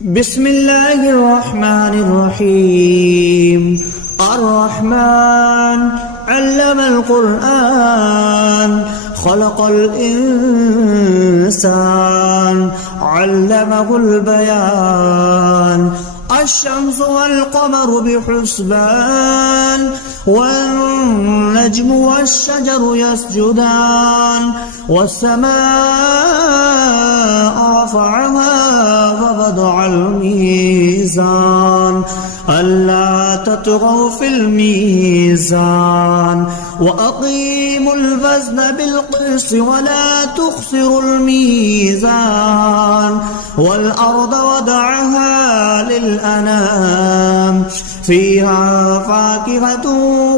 بسم الله الرحمن الرحيم. الرحمن علم القرآن خلق الإنسان علمه البيان. الشمس والقمر بحسبان والنجم والشجر يسجدان والسماء رفعها ووضع الميزان ألا تطغوا في الميزان وأقيموا الوزن بالقسط ولا تخسروا الميزان والأرض وضعها للأنام فيها فاكهة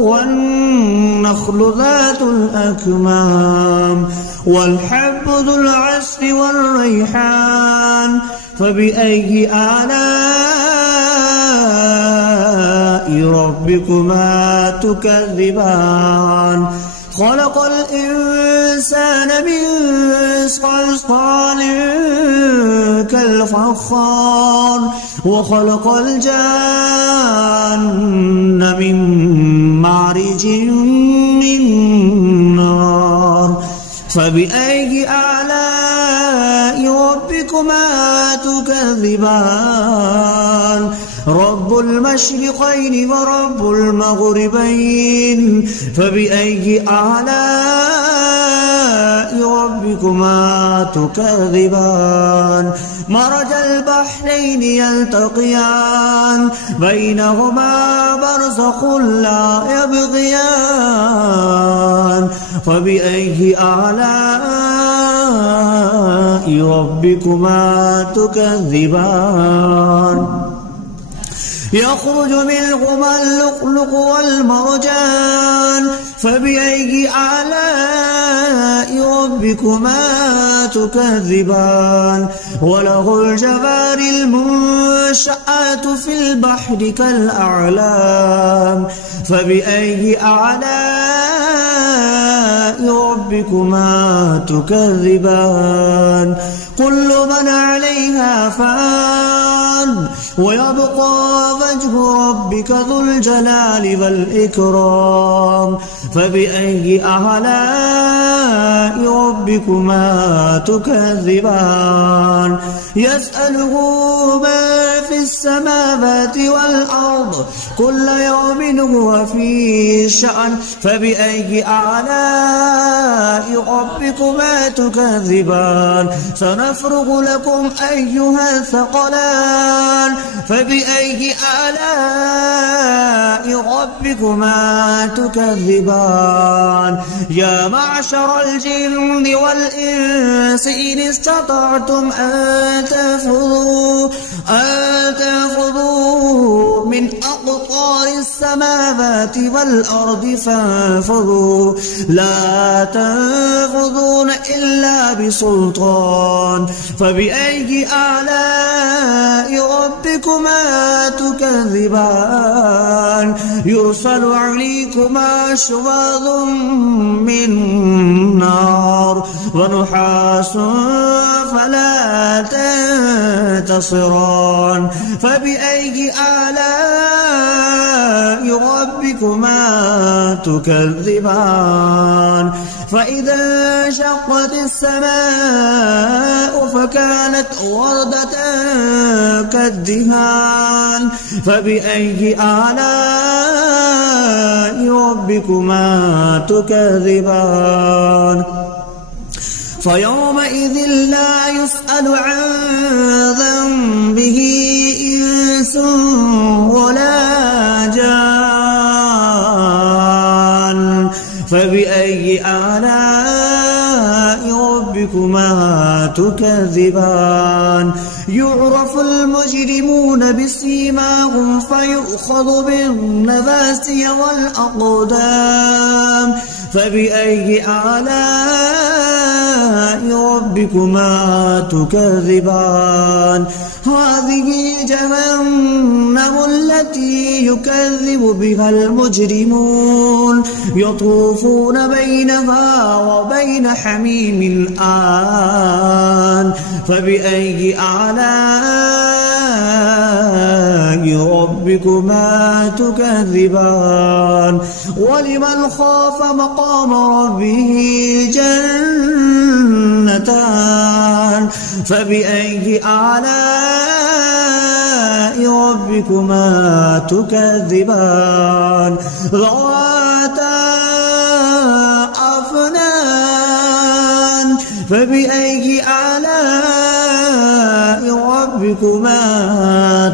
والنخل ذات الأكمام والحب ذو العصف والريحان فبأي آلاء ربكما تكذبان. خلق الإنسان من صلصال كالفخار وخلق الجان من مارج من نار فبأي آلاء ربكما تكذبان. رب المشرقين ورب المغربين فبأي آلاء ربكما تكذبان. مرج البحرين يلتقيان بينهما برزخ لا يبغيان فبأي آلاء ربكما تكذبان. يخرج منهما اللؤلؤ والمرجان فبأي آلاء ربكما تكذبان. وله الجوار المنشآت في البحر كالأعلام فبأي آلاء ربكما تكذبان. كل من عليها فان ويبقى وجه ربك ذو الجلال والإكرام فبأي آلاء ربكما تكذبان. يسأله ما في السماوات والأرض كل يوم هو في شأن فبأي آلاء ربكما تكذبان. سنفرغ لكم أيها الثقلان فبأي آلاء ربكما تكذبان. يا معشر الجن والإنس إن استطعتم أن تنفذوا من أقطار السماوات والأرض فانفذوا لا تنفذون إلا بسلطان فبأي آلاء ربكما تكذبان. يرسل عليكما شواظ من نار ونحاس فلا تنتصران فبأي آلاء ربكما تكذبان. فإذا انشقت السماء فكانت وردة كالدهان فبأي آلاء ربكما تكذبان. فيومئذ لا يسأل عن ذنبه إنس ولا جان فبأي آلاء ربكما تكذبان. يعرف المجرمون بسيماهم فيؤخذ بالنواسي والأقدام فبأي آلاء ربكما تكذبان. هذه جهنم التي يكذب بها المجرمون يطوفون بينها وبين حميم آن فبأي آلاء ربكما تكذبان ولمن خاف مقام ربه جنتان فبأي آلاء ربكما تكذبان ذواتا أفنان فبأي آلاء ربكما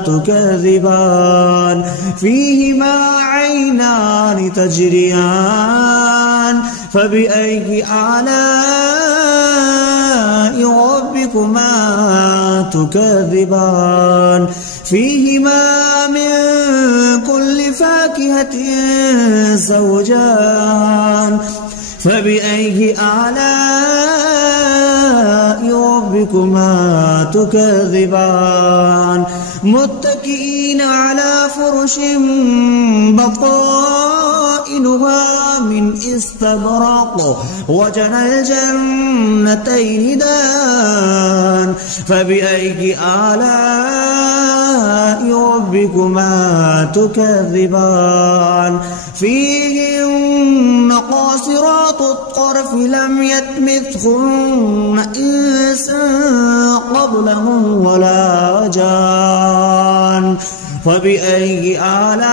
تكذبان فيهما عينان تجريان فبأي آلاء ربكما تكذبان فيهما من كل فاكهة زوجان فبأي آلاء ربكما تكذبان متكئين على فرش بطائنها من استبرق وجنى الجنتين دان فبأي آلاء ربكما تكذبان فيهن قاصرات الطرف لم يطمثهن إنس قبلهم ولا جان فبأي آلاء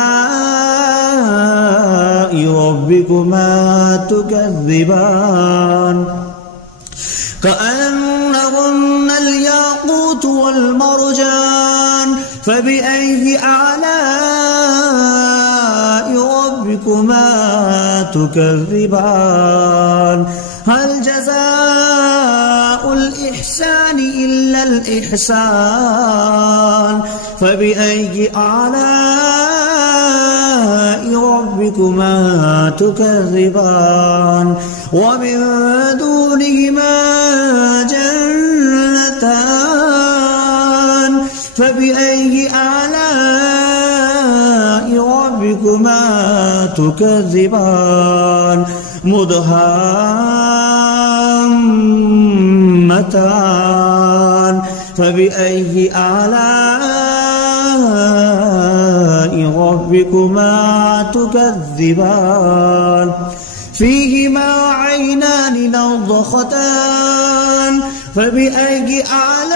ربكما تكذبان كأنهن الياقوت والمرجان فبأي آلاء ربكما تكذبان هل جزاء الإحسان إلا الإحسان فبأي آلاء ربكما تكذبان ومن دونهما جنتان فبأي آلاء ربكما تكذبان مدهامتان فبأي آلاء ربكما تكذبان فيهما عينان نضختان فبأي آلاء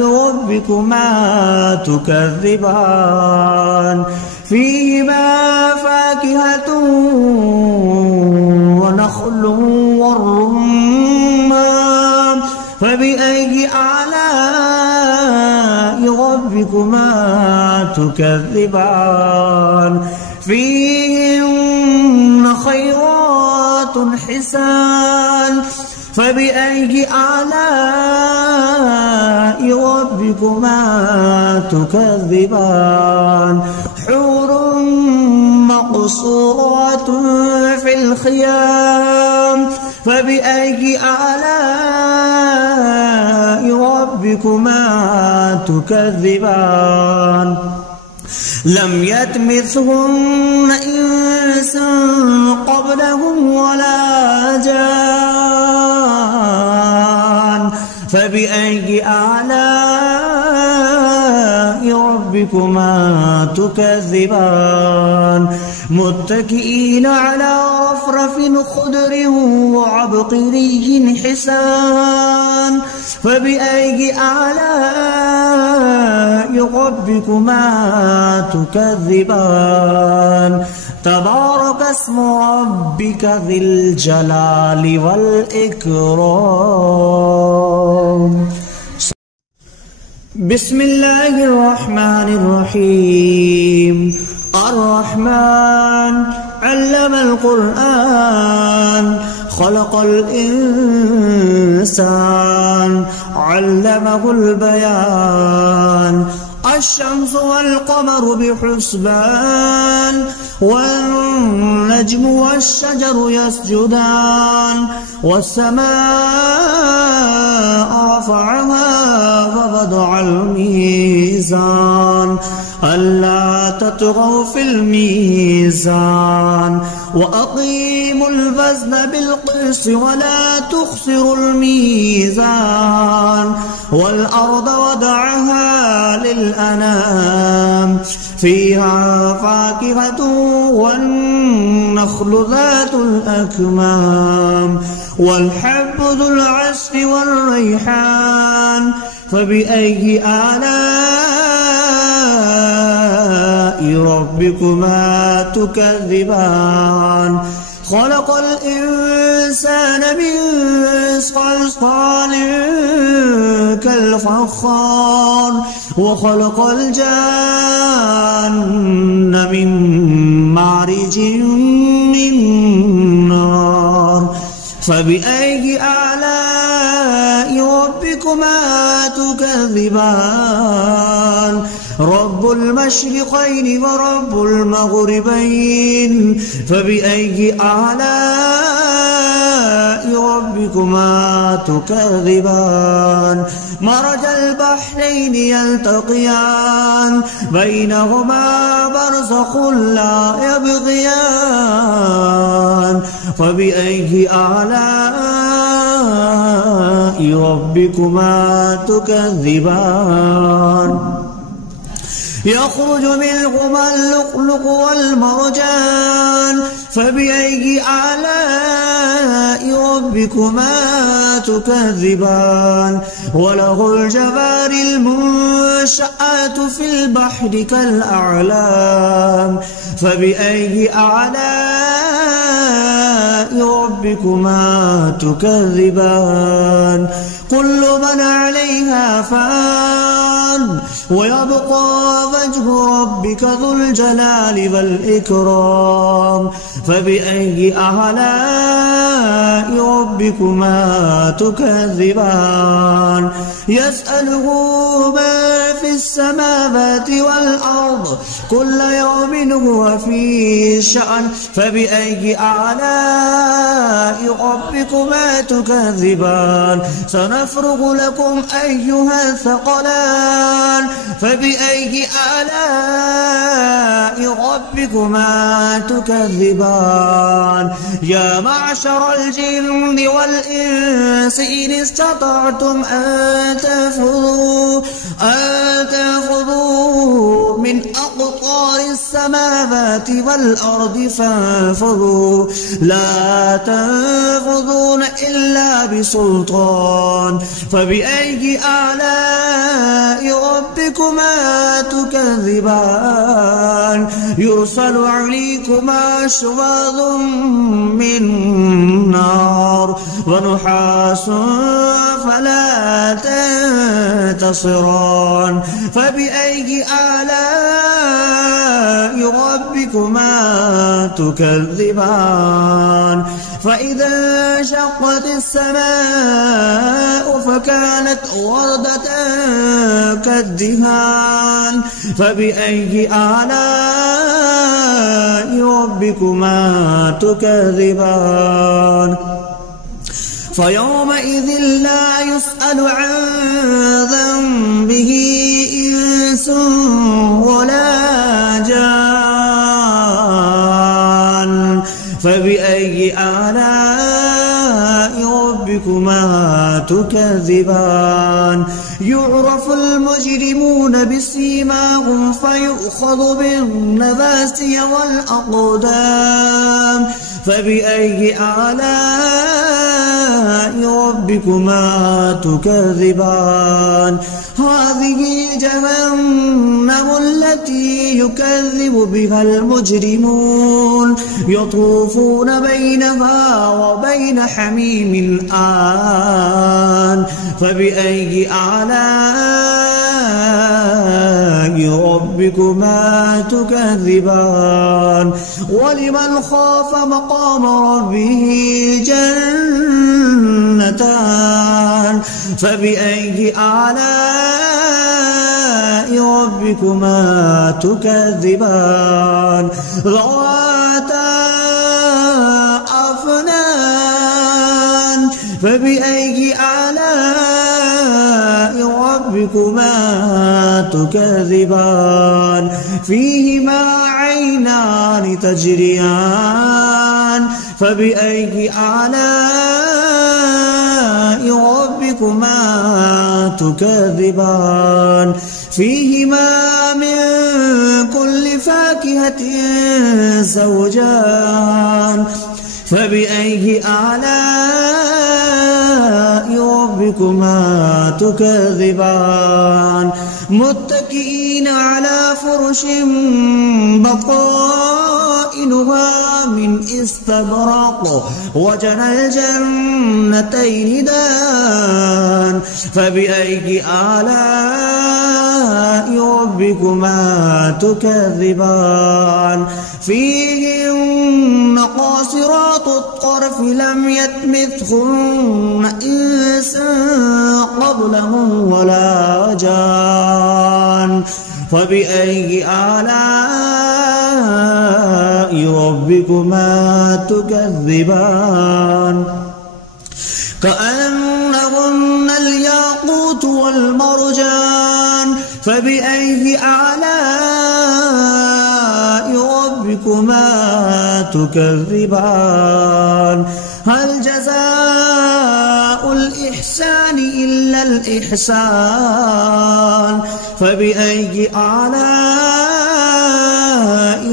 ربكما تكذبان فيهما فاكهة ونخل والرمان فبأي آلاء ربكما تكذبان فيهن خيرات حسان فبأي آلاء ربكما تكذبان حور مقصورات في الخيام فبأي آلاء ربكما تكذبان لم يطمثهن إنس قبلهم ولا جان فبأي آلاء ربكما تكذبان متكئين على رفرف خضر وعبقري حسان فبأي آلاء ربكما تكذبان تبارك اسم ربك ذي الجلال والإكرام بسم الله الرحمن الرحيم الرحمن علم القرآن خلق الإنسان علمه البيان الشمس والقمر بحسبان والنجم والشجر يسجدان والسماء رفعها ووضع الميزان ألا تطغوا في الميزان وأقيموا الوزن بالقسط ولا تخسروا الميزان والأرض وضعها للأنام فيها فاكهة والنخل ذات الأكمام والحب ذو العصف والريحان فبأي آلاء ربكما تكذبان خلق الإنسان من صلصال كالفخار وخلق الجان من مارج من نار فبأي آلاء ربكما تكذبان رب المشرقين ورب المغربين فبأي آلاء ربكما تكذبان مرج البحرين يلتقيان بينهما برزخ لا يبغيان فبأي آلاء ربكما تكذبان يخرج منهما اللؤلؤ والمرجان فبأي آلاء ربكما تكذبان وله الجوار المنشآت في البحر كالأعلام فبأي آلاء ربكما تكذبان كل من عليها فان ويبقى وجه ربك ذو الجلال والإكرام فبأي آلاء ربكما تكذبان يسأله ما في السماوات والأرض كل يوم هو في شأن فبأي آلاء ربكما تكذبان سنفرغ لكم أيها الثقلان فبأي آلاء ربكما تكذبان يا معشر الجن والإنس إن استطعتم أن تنفذوا من أقطار السماوات والأرض فانفذوا لا تنفذون إلا بسلطان فبأي آلاء ربكما تكذبان يرسل عليكما شواظ من نار ونحاس فلا تنتصران فبأي آلاء ربكما تكذبان فإذا انشقت السماء فكانت وردة كالدهان فبأي آلاء ربكما تكذبان فيومئذ لا يسأل عن ذنبه إنس ولا جان فبأي آلاء ربكما تكذبان يعرف المجرمون بسيماهم فيؤخذ بالنواسي والأقدام فبأي آلاء ربكما تكذبان هذه جهنم التي يكذب بها المجرمون يطوفون بينها وبين حميم آن فبأي آلاء ربكما تكذبان ولمن خاف مقام ربه جنتان فبأي آلاء ربكما تكذبان ذواتا أفنان فبأي آلاء ربكما تكذبان فيهما عينان تجريان فبأي آلاء ربكما تكذبان فيهما من كل فاكهة زوجان فبأي آلاء ربكما تكذبان متكئين على فرش بطائنها من استبرق وجنى الجنتين دان فبأي آلاء ربكما تكذبان فيهن قاصرات الطرف لم يطمثهن إنس قبلهم ولا جان فبأي آلاء ربكما تكذبان كأنهن الياقوت والمرجان فبأي آلاء ربكما تكذبان هل جزاء الإحسان إلا الإحسان فبأي آلاء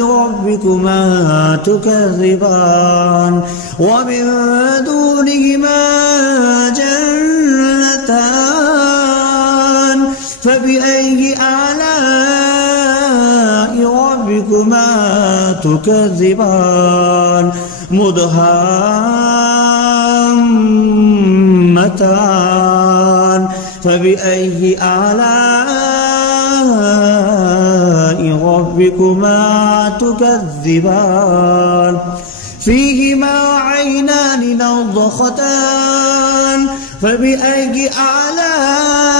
ربكما تكذبان ومن دونهما جنتان فبأي آلاء ربكما تكذبان مدهامتان فبأي آلاء ربكما تكذبان فيهما عينان نضختان فبأي آلاء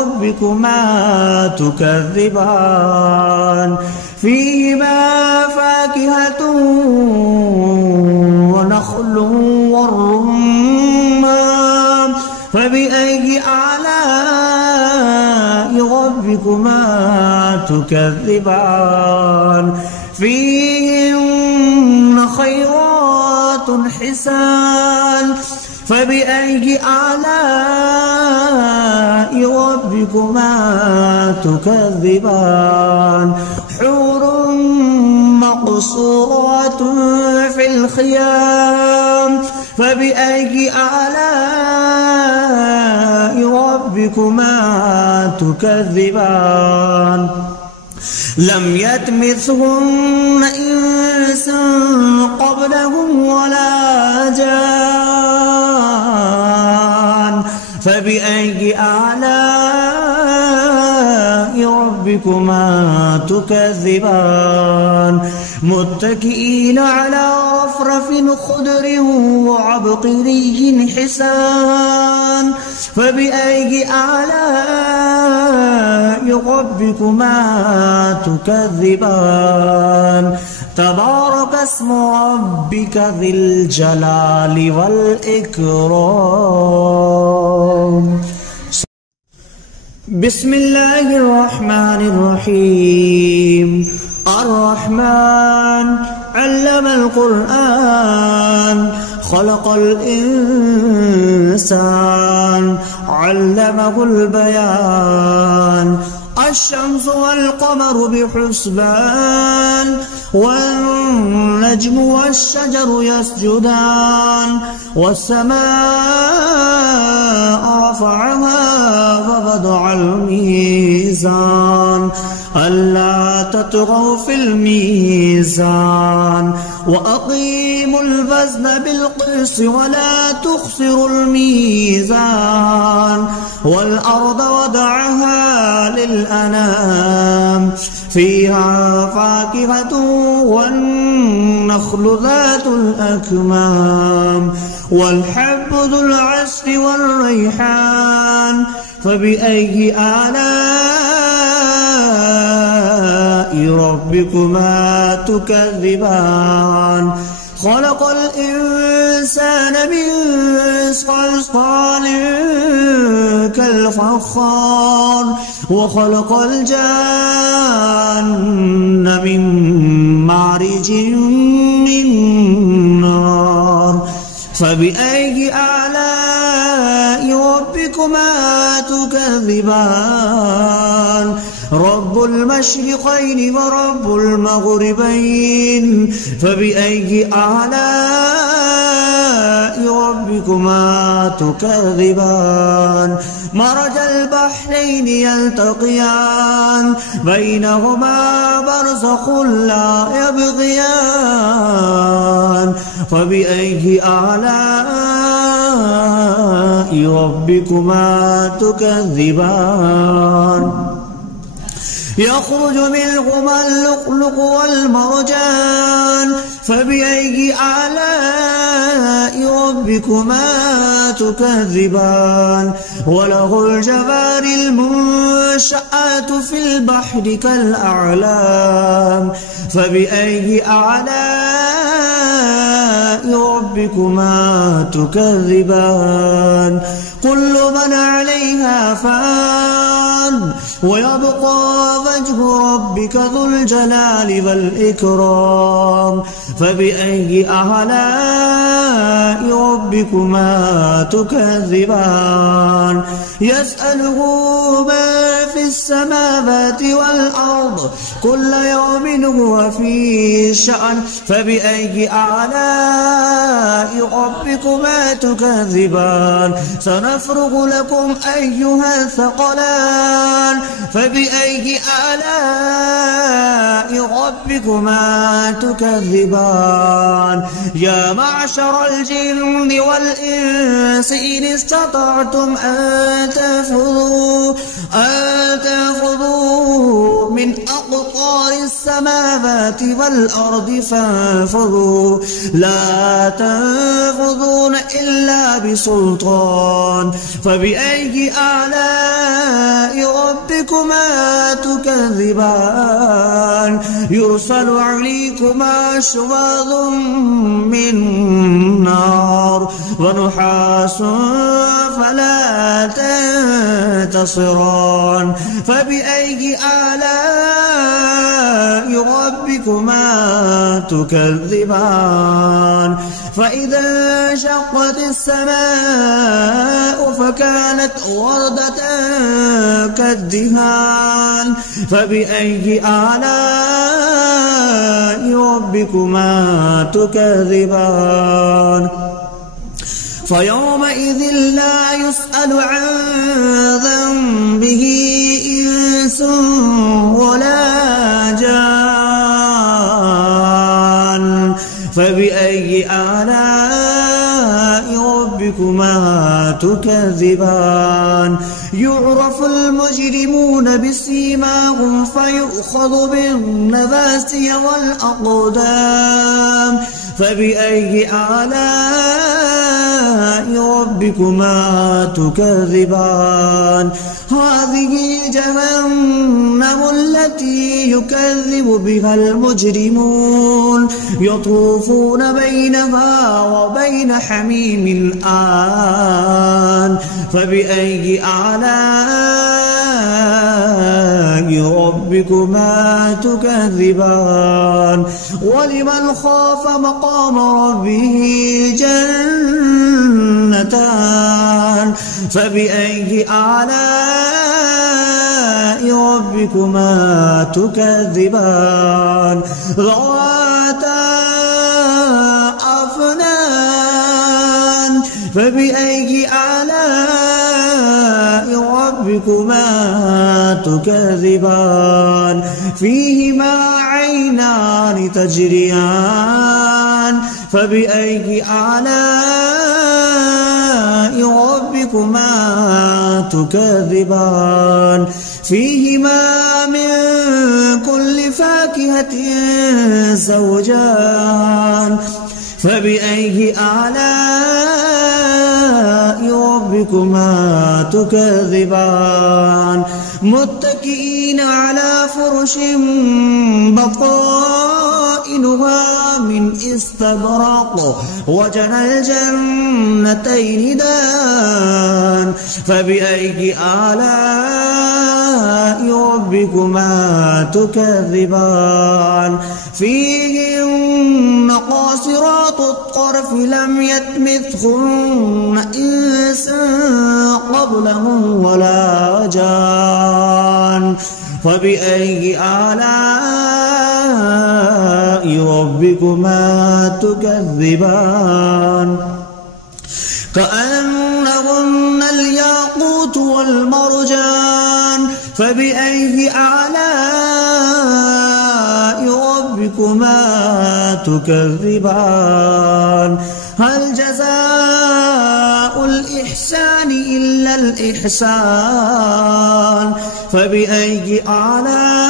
ربكما تكذبان فيهما فاكهة ونخل والرمان فبأي آلاء ربكما تكذبان فيهن خيرات حسان فبأي آلاء ربكما تكذبان حور مقصورات في الخيام فبأي آلاء ربكما تكذبان لم يطمثهن إنس قبلهم ولا جان فبأي آلاء ربكما تكذبان متكئين على رفرف خضر وعبقري حسان فبأي آلاء ربكما تكذبان تبارك اسم ربك ذي الجلال والإكرام بسم الله الرحمن الرحيم الرحمن علم القرآن خلق الإنسان علمه البيان الشمس والقمر بحسبان والنجم والشجر يسجدان والسماء رفعها ووضع الميزان ألا تطغوا في الميزان وأقيموا الوزن بالقسط ولا تخسروا الميزان والأرض وضعها للأنام فيها فاكهة والنخل ذات الأكمام والحب ذو العصف والريحان فبأي آلاء ربكما تكذبان خلق الإنسان من صلصال كالفخار وخلق الجان من مارج من نار فبأي آلاء ربكما تكذبان رب المشرقين ورب المغربين فبأي آلاء ربكما تكذبان مرج البحرين يلتقيان بينهما برزخ لا يبغيان فبأي آلاء ربكما تكذبان يخرج منهما اللؤلؤ والمرجان فبأي آلاء ربكما تكذبان وله الجوار المنشآت في البحر كالأعلام فبأي آلاء ربكما تكذبان كل من عليها فان ويبقى وجه ربك ذو الجلال والإكرام فبأي آلاء ربكما تكذبان يسأله من في السماوات والأرض كل يوم هو في شأن فبأي آلاء ربكما تكذبان سنفرغ لكم أيها الثقلان فبأي آلاء ربكما تكذبان يا معشر الجن والإنس إن استطعتم أن تنفذوا من أقطار السماوات والأرض فانفذوا لا تنفذون إلا بسلطان فبأي آلاء ربكما تكذبان يرسل عليكما شواظ من نار ونحاس فلا تنتصران فبأي آلاء ربكما تكذبان فإذا انشقت السماء فكانت وردة كالدهان فبأي آلاء ربكما تكذبان فيومئذ لا يسأل عن ذنبه إنس ولا جان فبأي آلاء ربكما تكذبان يعرف المجرمون بسيماهم فيؤخذ بالنواسي والأقدام فبأي آلاء ربكما تكذبان هذه جهنم التي يكذب بها المجرمون يطوفون بينها وبين حميم آن فبأي آلاء ربكما تكذبان ولمن خاف مقام ربه جنتان فبأي آلاء ربكما تكذبان ذواتا أفنان فبأي آلاء ربكما تكذبان فيهما عينان تجريان فبأي آلاء ربكما تكذبان فيهما من كل فاكهة زوجان فبأي آلاء ربكما ربكما تكذبان متكئين على فرش بطائنها من استبرق وجنى الجنتين دان فبأي آلاء ربكما تكذبان فيهن قاصرات الطرف لم يطمثهن إنس قبلهم ولا جان فبأي آلاء ربكما تكذبان كأنهن الياقوت والمرجان فبأي آلاء ربكما تكذبان هل جزاء الإحسان إلا الإحسان فبأي آلاء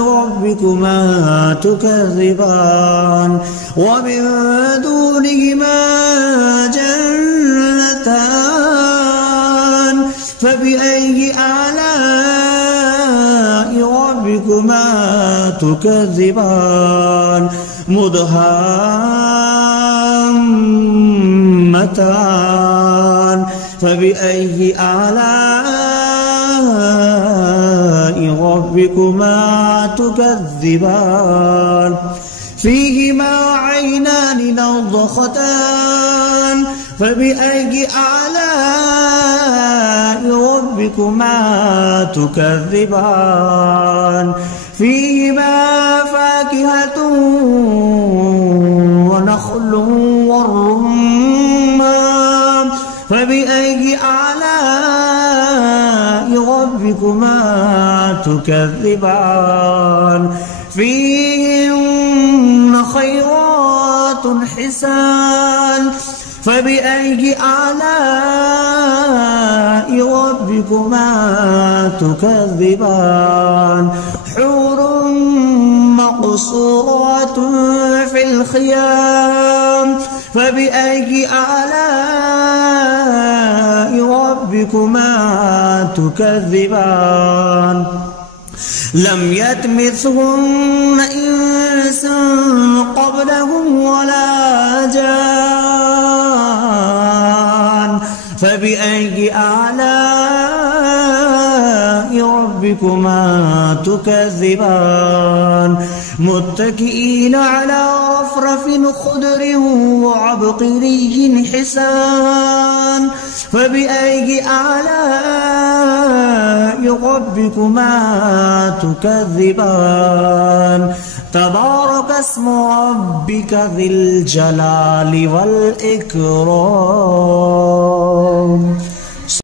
ربكما تكذبان ومن دونهما جنتان فبأي آلاء ربكما تكذبان مدهامتان فبأي آلاء ربكما تكذبان فيهما عينان نضختان فبأي آلاء ربكما تكذبان فيهما فاكهة ونخل والرمان فبأي آلاء ربكما تكذبان فيهن خيرات حسان فبأي آلاء ربكما تكذبان حور مقصورات في الخيام فبأي آلاء ربكما تكذبان لم يطمثهن إنس قبلهم ولا جان فبأي آلاء ربكما تكذبان متكئين على رفرف خضر وعبقري حسان فبأي آلاء ربكما تكذبان تبارك اسم ربك ذي الجلال والإكرام.